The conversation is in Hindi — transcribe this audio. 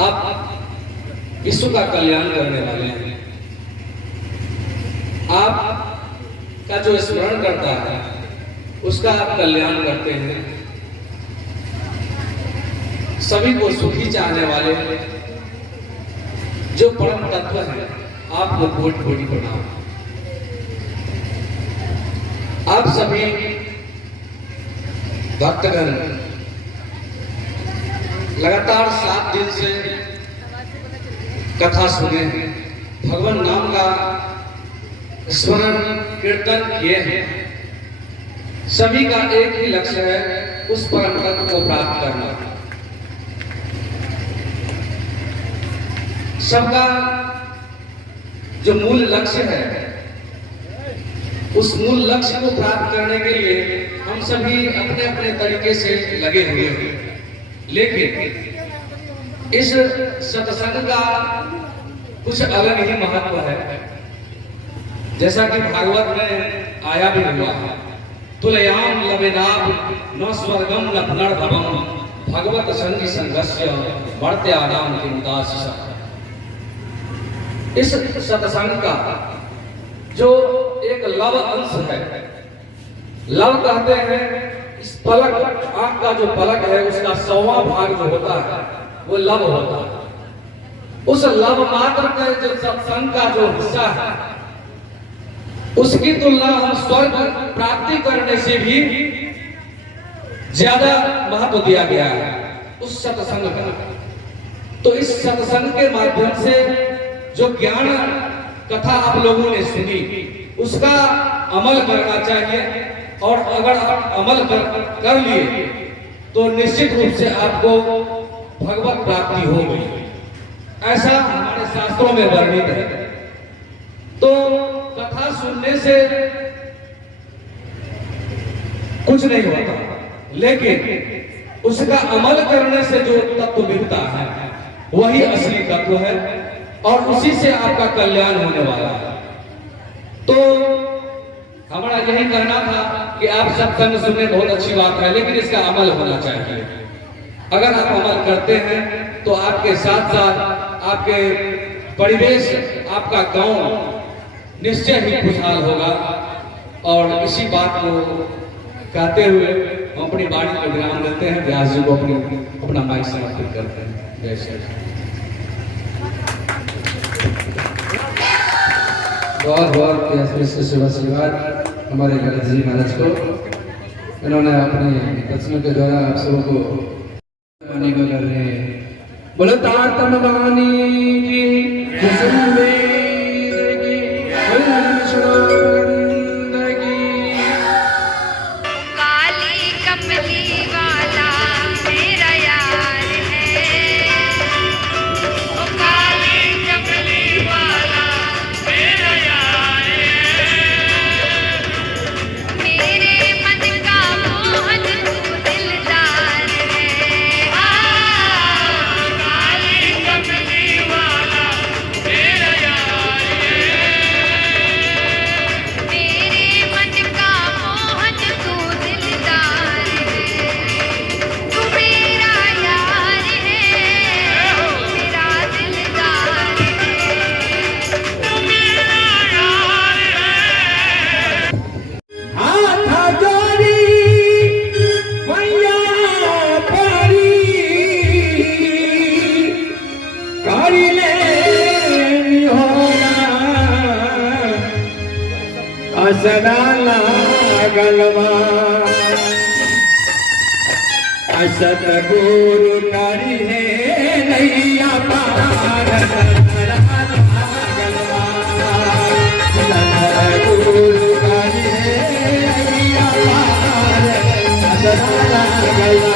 आप विश्व का कल्याण करने वाले हैं। आप का जो स्मरण करता है उसका आप कल्याण करते हैं। सभी को सुखी चाहने वाले जो परम तत्व है, आपको कोटि कोटि प्रणाम। आप सभी भक्तगण लगातार 7 दिन से कथा सुने हैं, भगवान नाम का स्मरण कीर्तन किए हैं। सभी का एक ही लक्ष्य है, उस परम तत्व को प्राप्त करना। सबका जो मूल लक्ष्य है, उस मूल लक्ष्य को प्राप्त करने के लिए हम सभी अपने अपने तरीके से लगे हुए हैं। लेकिन इस सत्संग का कुछ अलग ही महत्व है। जैसा कि भागवत में आया भी हुआ है, तुलयाम लवेनाभ न स्वर्गम न पुनर्भवम भगवत संगी संगस्य मर्त्यानाम किमुदासिसा। इस सत्संग का जो एक लव अंश है, लव कहते हैं इस पलक, आंख का जो पलक है उसका 100वां भाग जो होता है वो लव होता है। उस लव मात्र का जो सत्संग का जो हिस्सा है, उसकी तुलना हम स्वर्ग प्राप्ति करने से भी ज्यादा महत्व दिया गया है उस सत्संग का। तो इस सत्संग के माध्यम से जो ज्ञान कथा आप लोगों ने सुनी, उसका अमल करना चाहिए। और अगर आप अमल कर लिए तो निश्चित रूप से आपको भगवत प्राप्ति होगी, ऐसा हमारे शास्त्रों में वर्णित है। तो कथा सुनने से कुछ नहीं होता, लेकिन उसका अमल करने से जो तत्व मिलता है वही असली तत्व है, और उसी से आपका कल्याण होने वाला है। तो हमारा यही कहना था कि आप सत्संग सुनने बहुत अच्छी बात है, लेकिन इसका अमल होना चाहिए। अगर आप अमल करते हैं तो आपके साथ साथ आपके परिवेश, आपका गांव निश्चय ही खुशहाल होगा। और इसी बात को कहते हुए हम अपनी वाणी को विराम देते हैं। व्यास जी को अपना माइक समर्पित करते हैं। जय श्री राम। बहुत बहुत सेवा आशीर्वाद हमारे गणेश जी महाराज को। इन्होंने अपने दर्शनों के द्वारा आप सबों को वाणी को कर रहे हैं। बोलो तारतम वाणी की, काली कमली वाला मेरा यार है, ओ काली कमली वाला मेरा यार है, मेरे मन का मोहन तू दिलदार है। काली कमली वाला मेरा यार है, मेरे मन का मोहन तू दिलदार है, तू मेरा यार है, मेरा दिलदार है, तू मेरा यार है। हाथ जोड़ी मैया परी करी ले असना लागलवा, असत गुरु करी है नैया पार लागलवा, गुरु करी है नैया पार असना लागलवा।